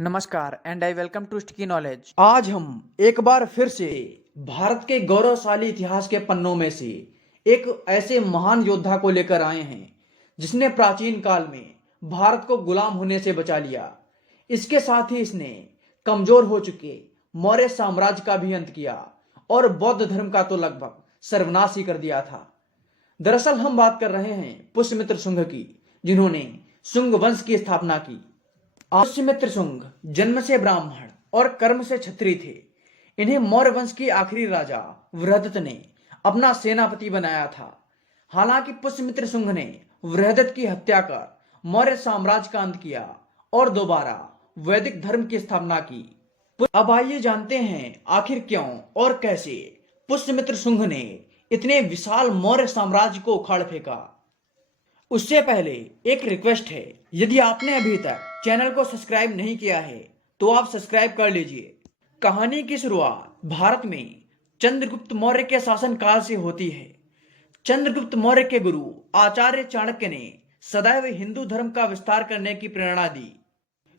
नमस्कार and I welcome to sticky knowledge. आज हम एक बार फिर से भारत के गौरवशाली इतिहास के पन्नों में से एक ऐसे महान योद्धा को लेकर आए हैं जिसने प्राचीन काल में भारत को गुलाम होने से बचा लिया। इसके साथ ही इसने कमजोर हो चुके मौर्य साम्राज्य का भी अंत किया और बौद्ध धर्म का तो लगभग सर्वनाश ही कर दिया था। दरअसल हम बात कर रहे हैं पुष्यमित्र शुंग की, जिन्होंने शुंग वंश की स्थापना की। पुष्यमित्र शुंग जन्म से ब्राह्मण और कर्म से क्षत्रिय थे। इन्हें मौर्य वंश की आखिरी राजा वृहदत्त ने अपना सेनापति बनाया था। हालांकि पुष्यमित्र शुंग ने वृहदत्त की हत्या कर मौर्य साम्राज्य का अंत किया और दोबारा वैदिक धर्म की स्थापना की। अब आइए जानते हैं आखिर क्यों और कैसे पुष्यमित्र शुंग ने इतने विशाल मौर्य साम्राज्य को उखाड़ फेंका। उससे पहले एक रिक्वेस्ट है, यदि आपने अभी तक चैनल को सब्सक्राइब नहीं किया है तो आप सब्सक्राइब कर लीजिए। कहानी की शुरुआत भारत में चंद्रगुप्त मौर्य के शासन काल से होती है। चंद्रगुप्त मौर्य के गुरु आचार्य चाणक्य ने सदैव हिंदू धर्म का विस्तार करने की प्रेरणा दी,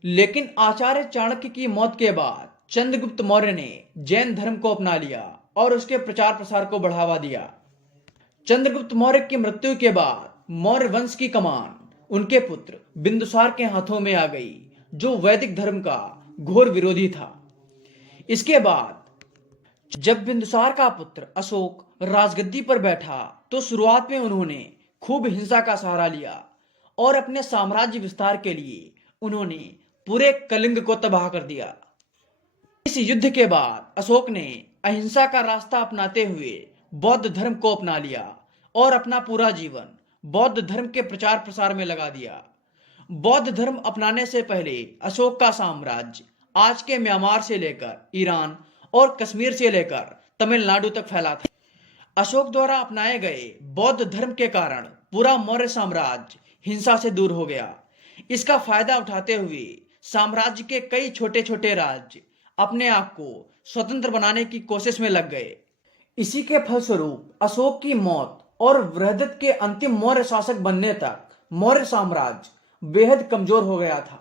लेकिन आचार्य चाणक्य की मौत के बाद चंद्रगुप्त मौर्य ने जैन धर्म को अपना लिया और उसके प्रचार प्रसार को बढ़ावा दिया। चंद्रगुप्त मौर्य की मृत्यु के बाद मौर्य वंश की कमान उनके पुत्र बिंदुसार के हाथों में आ गई, जो वैदिक धर्म का घोर विरोधी था। इसके बाद जब बिंदुसार का पुत्र अशोक राजगद्दी पर बैठा तो शुरुआत में उन्होंने खूब हिंसा का सहारा लिया और अपने साम्राज्य विस्तार के लिए उन्होंने पूरे कलिंग को तबाह कर दिया। इस युद्ध के बाद अशोक ने अहिंसा का रास्ता अपनाते हुए बौद्ध धर्म को अपना लिया और अपना पूरा जीवन बौद्ध धर्म के प्रचार प्रसार में लगा दिया। बौद्ध धर्म अपनाने से पहले अशोक का साम्राज्य आज के म्यांमार से लेकर ईरान और कश्मीर से लेकर तमिलनाडु तक फैला था। अशोक द्वारा अपनाए गए बौद्ध धर्म के कारण पूरा मौर्य साम्राज्य हिंसा से दूर हो गया। इसका फायदा उठाते हुए साम्राज्य के कई छोटे छोटे राज्य अपने आप को स्वतंत्र बनाने की कोशिश में लग गए। इसी के फलस्वरूप अशोक की मौत और वृहदत्त के अंतिम मौर्य शासक बनने तक मौर्य साम्राज्य बेहद कमजोर हो गया था।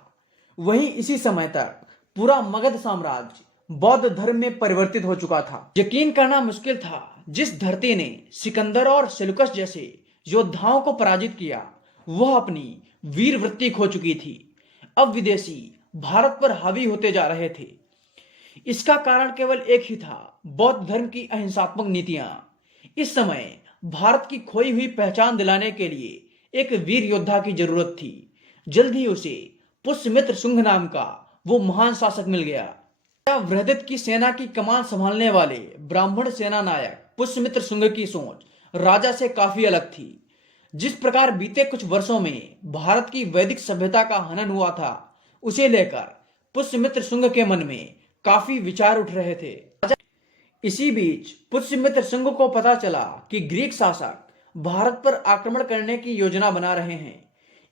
वहीं इसी समय तक पूरा मगध साम्राज्य बौद्ध धर्म में परिवर्तित हो चुका था। यकीन करना मुश्किल था, जिस धरती ने सिकंदर और सेल्यूकस जैसे योद्धाओं को पराजित किया, वह अपनी वीर वृत्ति खो चुकी थी। अब विदेशी भारत पर हावी होते जा रहे थे। इसका कारण केवल एक ही था, बौद्ध धर्म की अहिंसात्मक नीतियां। इस समय भारत की खोई हुई पहचान दिलाने के लिए एक वीर योद्धा की जरूरत थी। जल्द ही उसे पुष्यमित्र शुंग नाम का वो महान शासक मिल गया। वृहदत्त की सेना की कमान संभालने वाले ब्राह्मण सेना नायक पुष्यमित्र शुंग की सोच राजा से काफी अलग थी। जिस प्रकार बीते कुछ वर्षों में भारत की वैदिक सभ्यता का हनन हुआ था, उसे लेकर पुष्यमित्र शुंग के मन में काफी विचार उठ रहे थे। इसी बीच पुष्यमित्र शुंग को पता चला कि ग्रीक शासक भारत पर आक्रमण करने की योजना बना रहे हैं।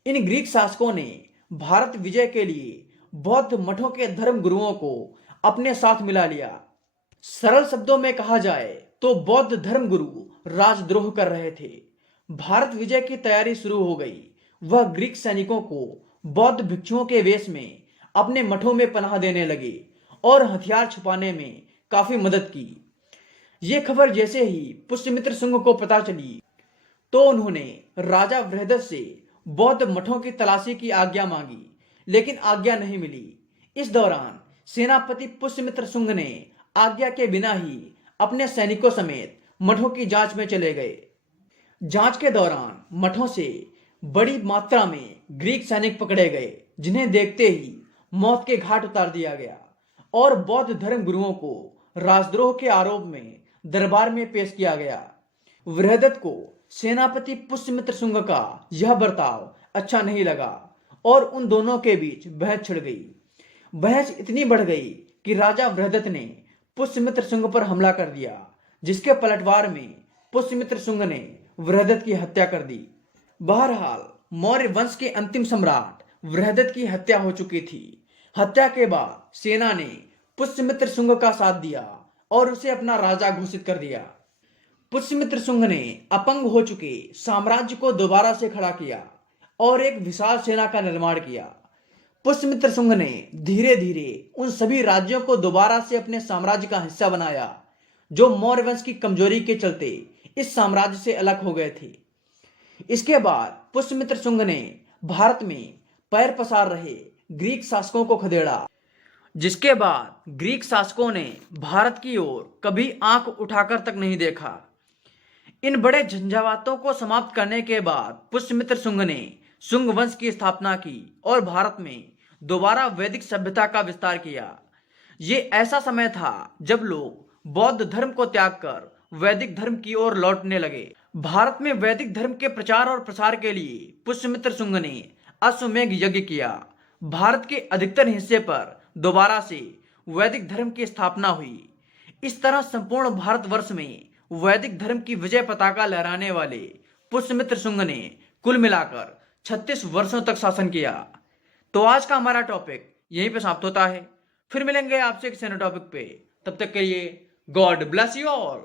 इन ग्रीक शासकों ने भारत विजय के लिए बौद्ध मठों के धर्म गुरुओं को अपने साथ मिला लिया। सरल शब्दों में कहा जाए तो बौद्ध धर्म गुरु राजद्रोह कर रहे थे। भारत विजय की तैयारी शुरू हो गई। वह ग्रीक सैनिकों को बौद्ध भिक्षुओं के वेश में अपने मठों में पनाह देने लगे और हथियार छुपाने में काफी मदद की। यह खबर जैसे ही पुष्यमित्र शुंग को पता चली तो उन्होंने राजा वृहदत्त से बौद्ध मठों की तलाशी की आज्ञा मांगी, लेकिन आज्ञा नहीं मिली। इस दौरान सेनापति पुष्यमित्र शुंग ने आज्ञा के बिना ही अपने सैनिकों समेत मठों की जांच में चले गए। जांच के दौरान मठों से बड़ी मात्रा में ग्रीक सैनिक पकड़े गए, जिन्हें देखते ही मौत के घाट उतार दिया गया और बौद्ध धर्म गुरुओं को राजद्रोह के आरोप में दरबार में पेश किया गया। वृहदत्त को सेनापति पुष्यमित्र शुंग का यह बर्ताव अच्छा नहीं लगा और उन दोनों के बीच बहस छिड़ गई। बहस इतनी बढ़ गई कि राजा वृहदत्त ने पुष्यमित्र शुंग पर हमला कर दिया, जिसके पलटवार में पुष्यमित्र शुंग ने वृहदत्त की हत्या कर दी। बहरहाल मौर्य वंश के अंतिम सम्राट वृहदत्त की हत्या हो चुकी थी। हत्या के बाद सेना ने पुष्यमित्र शुंग का साथ दिया और उसे अपना राजा घोषित कर दिया। पुष्यमित्र शुंग ने अपंग हो चुके साम्राज्य को दोबारा से खड़ा किया और एक विशाल सेना का निर्माण किया। पुष्यमित्र शुंग ने धीरे धीरे उन सभी राज्यों को दोबारा से अपने साम्राज्य का हिस्सा बनाया जो मौर्य वंश की कमजोरी के चलते इस साम्राज्य से अलग हो गए थे। इसके बाद पुष्यमित्र शुंग ने भारत में पैर पसार रहे ग्रीक शासकों को खदेड़ा, जिसके बाद ग्रीक शासकों ने भारत की ओर कभी आंख उठाकर तक नहीं देखा। इन बड़े झंझावातों को समाप्त करने के बाद पुष्यमित्र शुंग ने शुंग वंश की स्थापना की और भारत में दोबारा वैदिक सभ्यता का विस्तार किया। ये ऐसा समय था जब लोग बौद्ध धर्म को त्याग कर वैदिक धर्म की ओर लौटने लगे। भारत में वैदिक धर्म के प्रचार और प्रसार के लिए पुष्यमित्र शुंग ने अश्वमेध यज्ञ किया। भारत के अधिकतर हिस्से पर दोबारा से वैदिक धर्म की स्थापना हुई। इस तरह संपूर्ण भारतवर्ष में वैदिक धर्म की विजय पताका लहराने वाले पुष्यमित्र शुंग ने कुल मिलाकर 36 वर्षों तक शासन किया। तो आज का हमारा टॉपिक यहीं पे समाप्त होता है। फिर मिलेंगे आपसे किसी नए टॉपिक पे। तब तक के लिए गॉड ब्लेस यू ऑल।